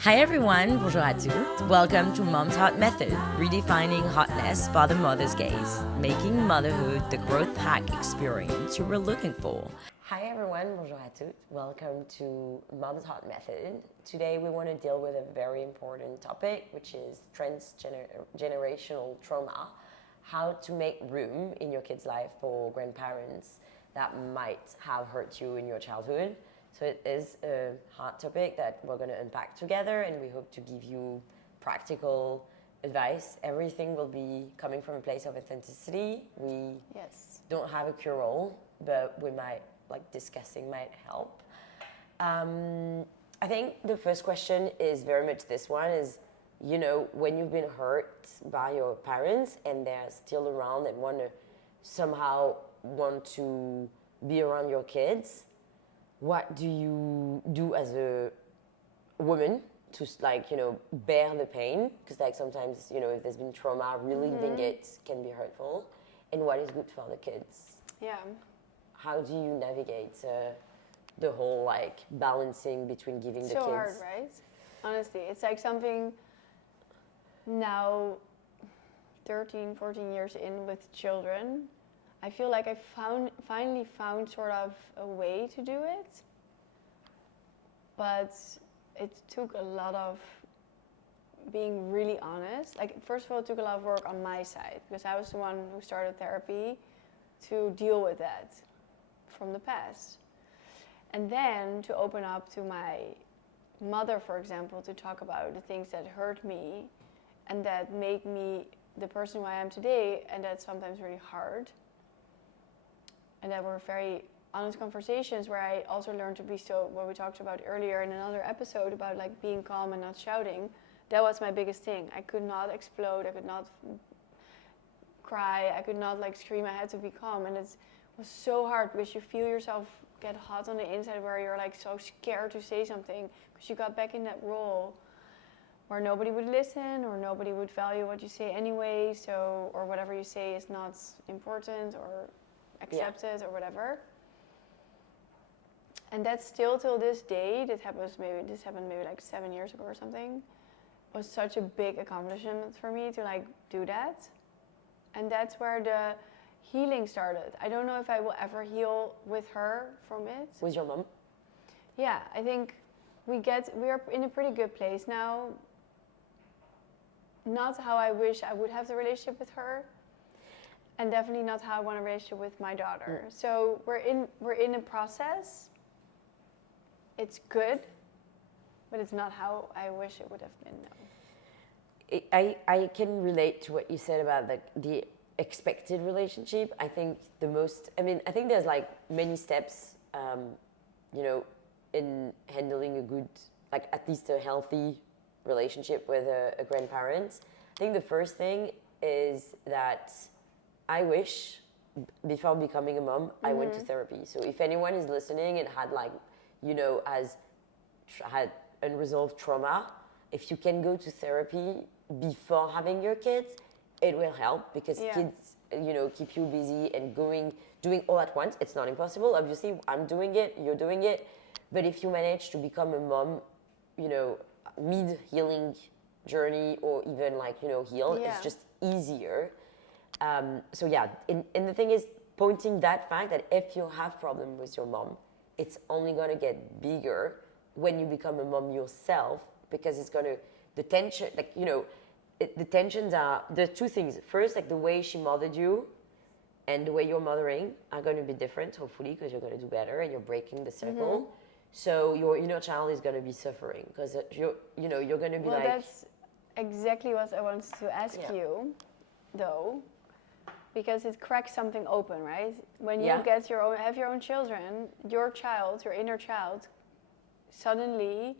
Hi everyone, bonjour à toutes. Welcome to Mom's Hot Method, redefining hotness for the mother's gaze, making motherhood the growth hack experience you were looking for. Hi everyone, bonjour à toutes. Welcome to Mom's Hot Method. Today we want to deal with a very important topic, which is transgenerational trauma. How to make room in your kid's life for grandparents that might have hurt you in your childhood. So it is a hard topic that we're going to unpack together, and we hope to give you practical advice. Everything will be coming from a place of authenticity. We don't have a cure-all, but we might, discussing might help. I think the first question is very much this one is, when you've been hurt by your parents and they're still around and somehow want to be around your kids, what do you do as a woman to bear the pain? Because sometimes if there's been trauma, relieving it can be hurtful. And what is good for the kids? Yeah. How do you navigate the whole balancing between giving the kids? So hard, right? Honestly, it's something now 13, 14 years in with children. I feel like I finally found sort of a way to do it, but it took a lot of being really honest. First of all, it took a lot of work on my side because I was the one who started therapy to deal with that from the past. And then to open up to my mother, for example, to talk about the things that hurt me and that make me the person who I am today, and that's sometimes really hard. And that were very honest conversations where I also learned to be what we talked about earlier in another episode about being calm and not shouting. That was my biggest thing. I could not explode. I could not cry. I could not scream. I had to be calm. And it was so hard because you feel yourself get hot on the inside where you're so scared to say something because you got back in that role where nobody would listen or nobody would value what you say anyway. Or whatever you say is not important or accepted or whatever. And that's still till this day, this happened maybe 7 years ago or something, was such a big accomplishment for me to do that. And that's where the healing started. I don't know if I will ever heal with her from it. With your mom? Yeah, I think we are in a pretty good place now. Not how I wish I would have the relationship with her. And definitely not how I want a relationship with my daughter. So we're in a process. It's good, but it's not how I wish it would have been. No. I can relate to what you said about the expected relationship. I think I think there's many steps, in handling a good, at least a healthy relationship with a grandparent. I think the first thing is that I wish, before becoming a mom, I went to therapy. So if anyone is listening and had had unresolved trauma, if you can go to therapy before having your kids, it will help because kids, keep you busy and doing all at once. It's not impossible. Obviously, I'm doing it, you're doing it. But if you manage to become a mom, mid-healing journey or even heal, it's just easier. And the thing is pointing that fact that if you have problem with your mom, it's only going to get bigger when you become a mom yourself, because it's going to, the tension, the tensions are, there's two things. First, the way she mothered you and the way you're mothering are going to be different, hopefully, because you're going to do better and you're breaking the circle. So your inner child is going to be suffering because you're going to be well, that's exactly what I wanted to ask you, though. Because it cracks something open, right? When you have your own children, your inner child, suddenly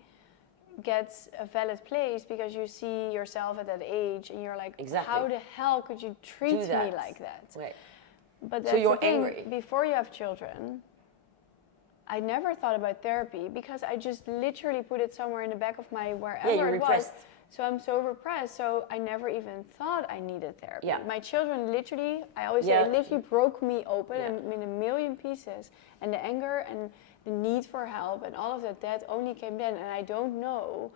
gets a valid place because you see yourself at that age, and you're how the hell could you treat me like that? Right. But that's the thing. Before you have children, I never thought about therapy because I just literally put it somewhere in the back of my wherever it was. So I'm so repressed, so I never even thought I needed therapy. Yeah. My children literally, I always say, it literally broke me open and in a million pieces. And the anger and the need for help and all of that only came then. And I don't know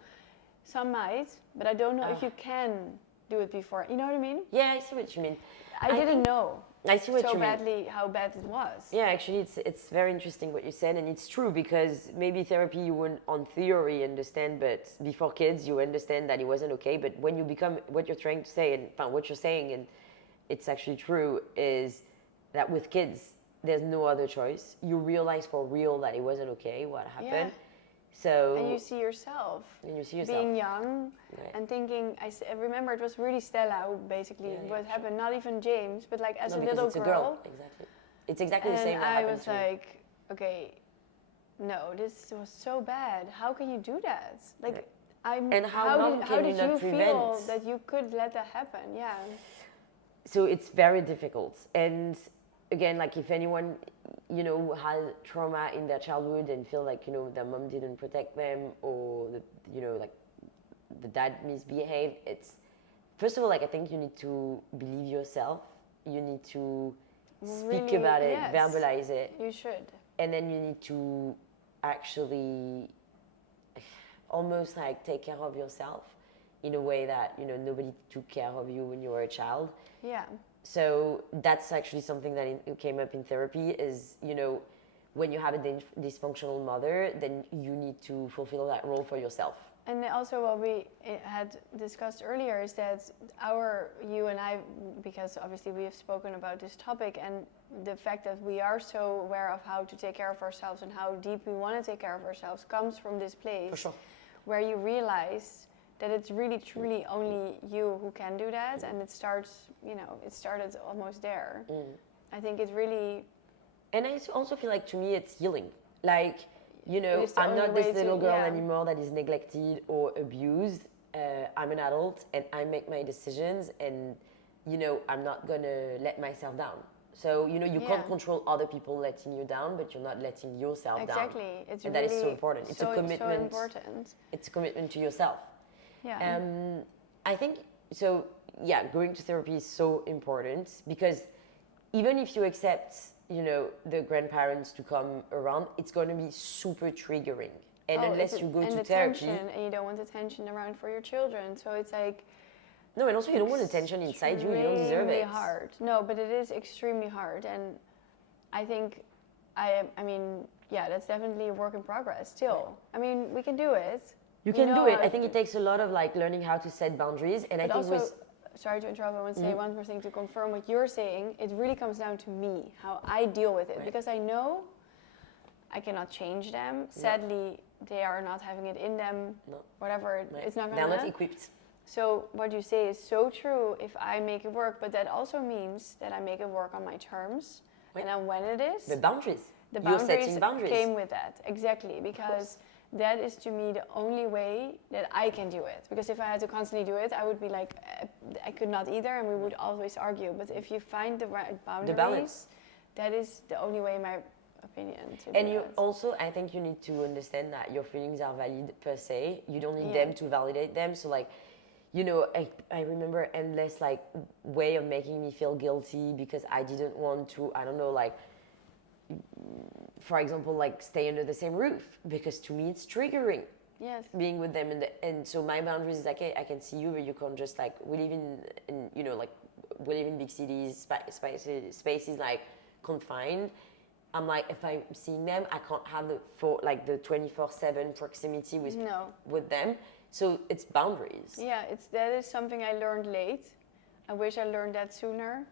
Some might, but I don't know if you can do it before. You know what I mean? Yeah, I see what you mean. I didn't know I see what so you mean. badly how bad it was. Yeah, actually, it's very interesting what you said, and it's true because maybe therapy you wouldn't on theory understand, but before kids you understand that it wasn't okay. But when you become what you're trying to say, and what you're saying, and it's actually true, is that with kids there's no other choice. You realize for real that it wasn't okay what happened. So and you see yourself being young and thinking. I remember it was really Stella who basically what happened. Not even James, but like as a little it's girl. A girl. Exactly. It's exactly the same. And I was like, okay, no, this was so bad. How can you do that? Like, and how did you feel that you could let that happen? Yeah. So it's very difficult. And again, like if anyone, had trauma in their childhood and feel like, their mom didn't protect them or, like the dad misbehaved, it's, first of all, like I think you need to believe yourself. You need to speak about it, verbalize it. You should. And then you need to actually almost like take care of yourself in a way that, nobody took care of you when you were a child. Yeah. So that's actually something that came up in therapy is, when you have a dysfunctional mother, then you need to fulfill that role for yourself. And also what we had discussed earlier is that you and I, because obviously we have spoken about this topic and the fact that we are so aware of how to take care of ourselves and how deep we want to take care of ourselves comes from this place. For sure. Where you realize that it's really truly only you who can do that, and it started almost there. I think it really... And I also feel like to me it's healing. Like, I'm not this little girl anymore that is neglected or abused. I'm an adult and I make my decisions and, I'm not gonna let myself down. So, you can't control other people letting you down, but you're not letting yourself down. Exactly. It's and really that is so important. It's a commitment. So important. It's a commitment to yourself. Yeah. I think, so, going to therapy is so important because even if you accept, the grandparents to come around, it's going to be super triggering. And unless you go to therapy... And you don't want the tension around for your children. So it's like... No, and also you don't want the tension inside you. You don't deserve it. It's hard. No, but it is extremely hard. And I think, that's definitely a work in progress still. Right. I mean, we can do it. You can do it. I think it takes a lot of like learning how to set boundaries. And I think also, sorry to interrupt, I want to say one more thing to confirm what you're saying. It really comes down to me, how I deal with it. Right. Because I know I cannot change them. Sadly, they are not having it in them. No. Whatever, it's not gonna... They're not equipped. So what you say is so true if I make it work, but that also means that I make it work on my terms. Right. And then when it is... The boundaries. You're setting boundaries came with that, exactly, because that is to me the only way that I can do it. Because if I had to constantly do it, I would be like, I could not either, and we would always argue. But if you find the right boundaries, that is the only way, in my opinion. And you also, I think you need to understand that your feelings are valid per se. You don't need them to validate them. So like, I remember endless like way of making me feel guilty because I didn't want to, I don't know, like, for example, like stay under the same roof because to me it's triggering. Yes. Being with them and so my boundaries is like, hey, I can see you, but you can't just like, we live in big cities, spaces like confined. I'm like, if I'm seeing them, I can't have the 24/7 proximity with them. So it's boundaries. Yeah, that is something I learned late. I wish I learned that sooner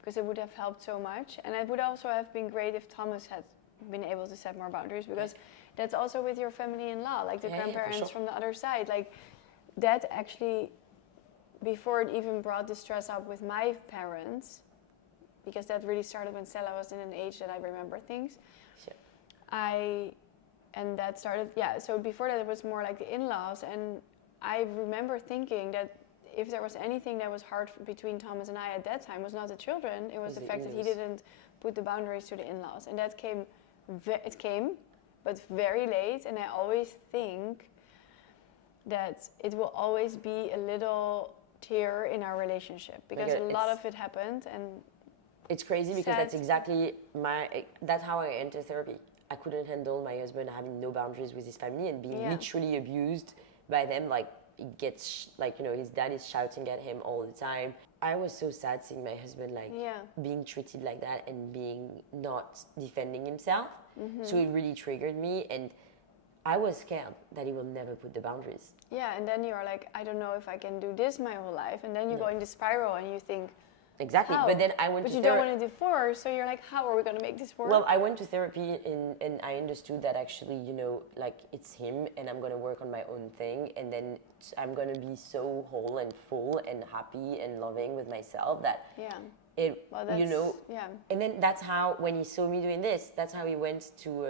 because it would have helped so much. And it would also have been great if Thomas had been able to set more boundaries because that's also with your family-in-law, like the grandparents from the other side. Like that actually, before it even brought the stress up with my parents, because that really started when Stella was in an age that I remember things. Sure. And that started, so before that it was more like the in-laws, and I remember thinking that if there was anything that was hard between Thomas and I at that time was not the children, it was the fact that he didn't put the boundaries to the in-laws. And that came, but very late, and I always think that it will always be a little tear in our relationship, because a lot of it happened, and it's crazy because that's how I entered therapy. I couldn't handle my husband having no boundaries with his family and being literally abused by them, like he gets like, you know, his dad is shouting at him all the time. I was so sad seeing my husband like being treated like that and being not defending himself. So it really triggered me, and I was scared that he will never put the boundaries. Yeah, and then you're like, I don't know if I can do this my whole life, and then you go in the spiral and you think, exactly. how? But then I went but to you don't want to divorce, so you're like, how are we going to make this work? Well, I went to therapy and I understood that actually, you know, like it's him and I'm going to work on my own thing, and then I'm going to be so whole and full and happy and loving with myself that you know, and then that's how, when he saw me doing this, that's how he went to,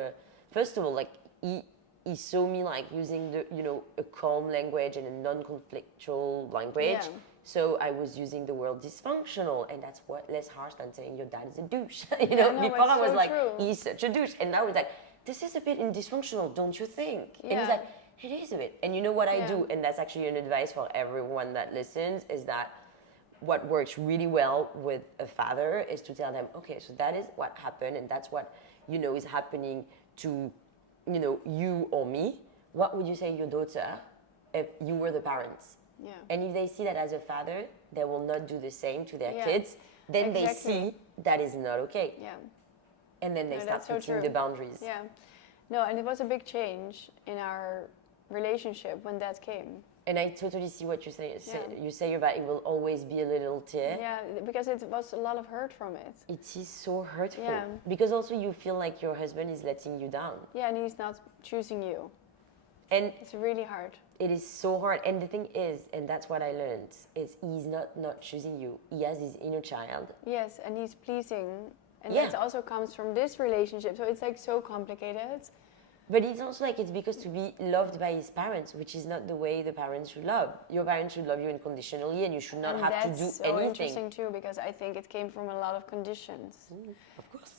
first of all, like he saw me like using the, you know, a calm language and a non-conflictual language. So I was using the word dysfunctional, and that's what less harsh than saying your dad is a douche. You know, before I was like, he's such a douche, and now it's like, this is a bit dysfunctional, don't you think? And he's like, it is a bit. And you know what I do, and that's actually an advice for everyone that listens, is that what works really well with a father is to tell them, okay, so that is what happened, and that's what, you know, is happening to, you know, you or me. What would you say to your daughter if you were the parents? Yeah. And if they see that as a father, they will not do the same to their kids, then they see that is not okay. Yeah. And then they start putting the boundaries. Yeah. No, and it was a big change in our relationship when that came. And I totally see what you say. You say about it will always be a little tear. Yeah, because it was a lot of hurt from it. It is so hurtful. Yeah. Because also you feel like your husband is letting you down. Yeah, and he's not choosing you. And it's really hard. It is so hard. And the thing is, and that's what I learned, is he's not choosing you. He has his inner child. Yes, and he's pleasing. And that also comes from this relationship. So it's like so complicated. But it's also like, it's because to be loved by his parents, which is not the way the parents should love. Your parents should love you unconditionally, and you should not have to do anything. That's so interesting too, because I think it came from a lot of conditions. Of course.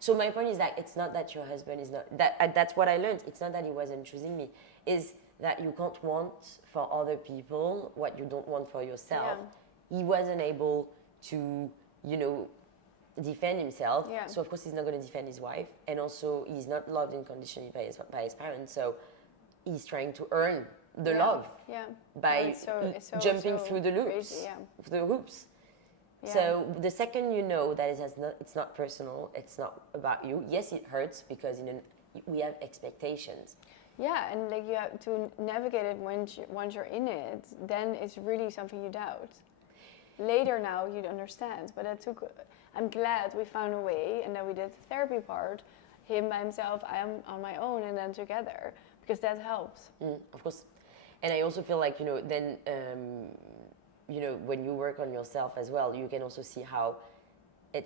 So my point is that it's not that your husband is not, that's what I learned. It's not that he wasn't choosing me. Is that you can't want for other people what you don't want for yourself. He wasn't able to, you know, defend himself, so of course he's not going to defend his wife, and also he's not loved unconditionally by his parents, so he's trying to earn the love by jumping through the loops, the hoops. So the second you know that it's not personal, it's not about you. Yes, it hurts because we have expectations. Yeah, and like you have to navigate it once you're in it, then it's really something you doubt. Later now you'd understand, but it took. I'm glad we found a way, and then we did the therapy part, him by himself, I am on my own, and then together, because that helps. Of course. And I also feel like, you know, then, you know, when you work on yourself as well, you can also see how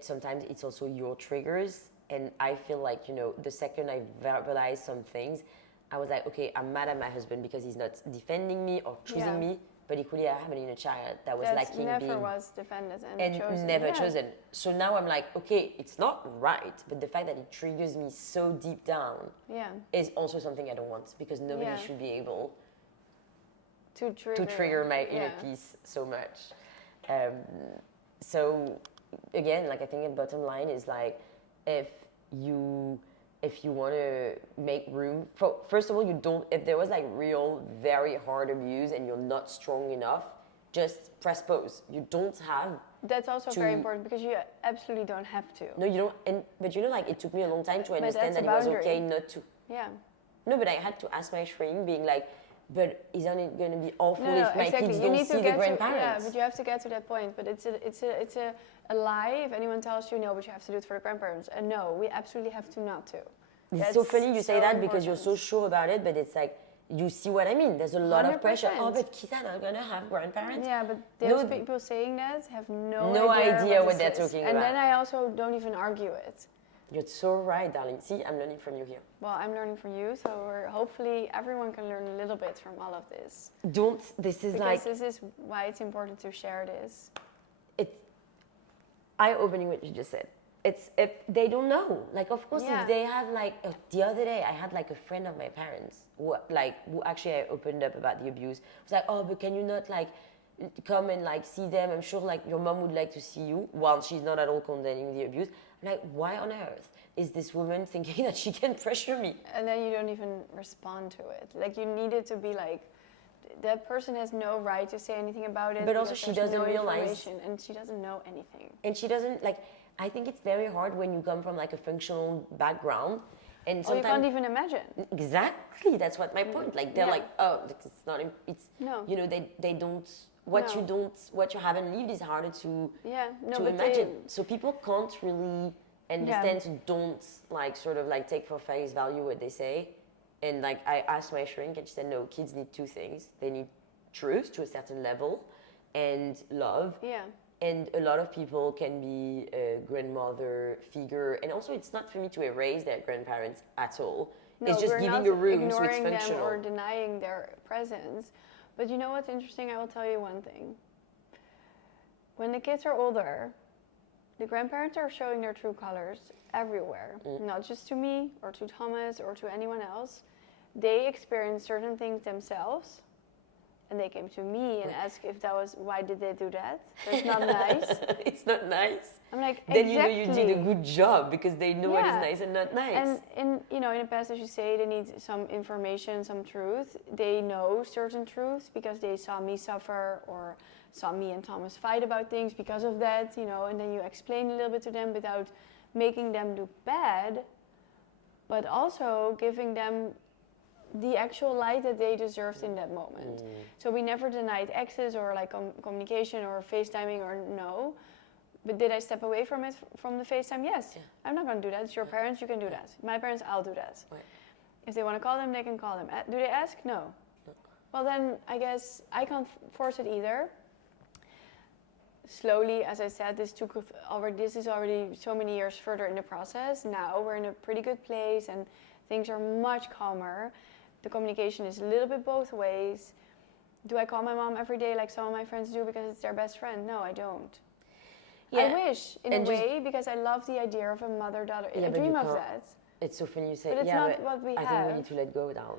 sometimes it's also your triggers. And I feel like, you know, the second I verbalized some things, I was like, okay, I'm mad at my husband because he's not defending me or choosing me. But equally, I have an inner child that was lacking never was defended and chosen. Never chosen. So now I'm like, okay, it's not right, but the fact that it triggers me so deep down is also something I don't want, because nobody should be able to trigger my inner peace so much. So again, like I think the bottom line is like, if you want to make room for, first of all, if there was like real, very hard abuse and you're not strong enough, just press pause. You don't have. That's also very important, because you absolutely don't have to. No, you don't. But you know, like it took me a long time to understand that it was okay not to. Yeah. No, but I had to ask my shrink, being like, but isn't it going to be awful if my kids don't see the grandparents? Yeah, but you have to get to that point. But it's a lie if anyone tells you no, but you have to do it for the grandparents. And no, we absolutely have to not to. It's so funny you say that, because you're so sure about it, but it's like, you see what I mean? There's a lot of pressure. Oh, but kids are not going to have grandparents. Yeah, but those people saying that have no idea what they're talking about. And then I also don't even argue it. You're so right, darling. See, I'm learning from you here. Well, I'm learning from you, so hopefully everyone can learn a little bit from all of this. This is why it's important to share this. It's eye-opening what you just said. It's if they don't know. Like, of course, if they have like the other day, I had like a friend of my parents who actually I opened up about the abuse. I was like, oh, but can you not like come and like see them? I'm sure like your mom would like to see you, while she's not at all condemning the abuse. I'm like, why on earth is this woman thinking that she can pressure me? And then you don't even respond to it. Like, you need it to be like, that person has no right to say anything about it. But also because she there's doesn't no realize- information, and she doesn't know anything. And she doesn't, like, I think it's very hard when you come from like a functional background, and Or you sometimes can't even imagine. exactly, that's what my point. Like they're Yeah. like, oh, it's not. It's No. you know, they don't. What No. you don't, what you haven't lived is harder to Yeah, no, to but imagine. So people can't really understand. Yeah. So don't like sort of like take for face value what they say. And like I asked my shrink, and she said, no, kids need two things. They need truth to a certain level, and love. Yeah. And a lot of people can be a grandmother figure, and also it's not for me to erase their grandparents at all. No, it's just we're giving not a room so it's ignoring them functional. or denying their presence. But you know what's interesting? I will tell you one thing. When the kids are older, the grandparents are showing their true colors everywhere. Not just to me or to Thomas or to anyone else. They experience certain things themselves, and they came to me and asked if that was, why did they do that? That's not nice. It's not nice. I'm like, Then exactly. you know you did a good job because they know what is Yeah. nice and not nice. And in the past, as you say, they need some information, some truth. They know certain truths because they saw me suffer or saw me and Thomas fight about things because of that, and then you explain a little bit to them without making them look bad, but also giving them the actual light that they deserved in that moment. So we never denied access or like communication or FaceTiming or no. But did I step away from it, from the FaceTime? Yes. Yeah. I'm not going to do that. It's your parents, you can do that. My parents, I'll do that. Right. If they want to call them, they can call them. Do they ask? No. Well, then I guess I can't force it either. Slowly, as I said, this is already so many years further in the process. Now we're in a pretty good place and things are much calmer. The communication is a little bit both ways. Do I call my mom every day like some of my friends do because it's their best friend? No, I don't. Yeah. I wish, in And a way, because I love the idea of a mother-daughter. Yeah, I but dream you of can't- that. It's so funny you say, But it's yeah, not but what we I have. think we need to let go now.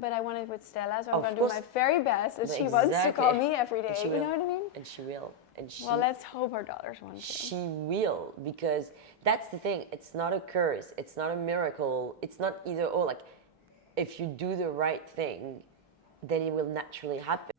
But I want it with Stella, so I'm Of going to do course. my very best. And But she wants to call exactly. me every And day. she You know will. what I mean? And she will. And she, Well, let's hope our daughters want to. she will, because that's the thing. It's not a curse. It's not a miracle. It's not either or. Like, if you do the right thing, then it will naturally happen.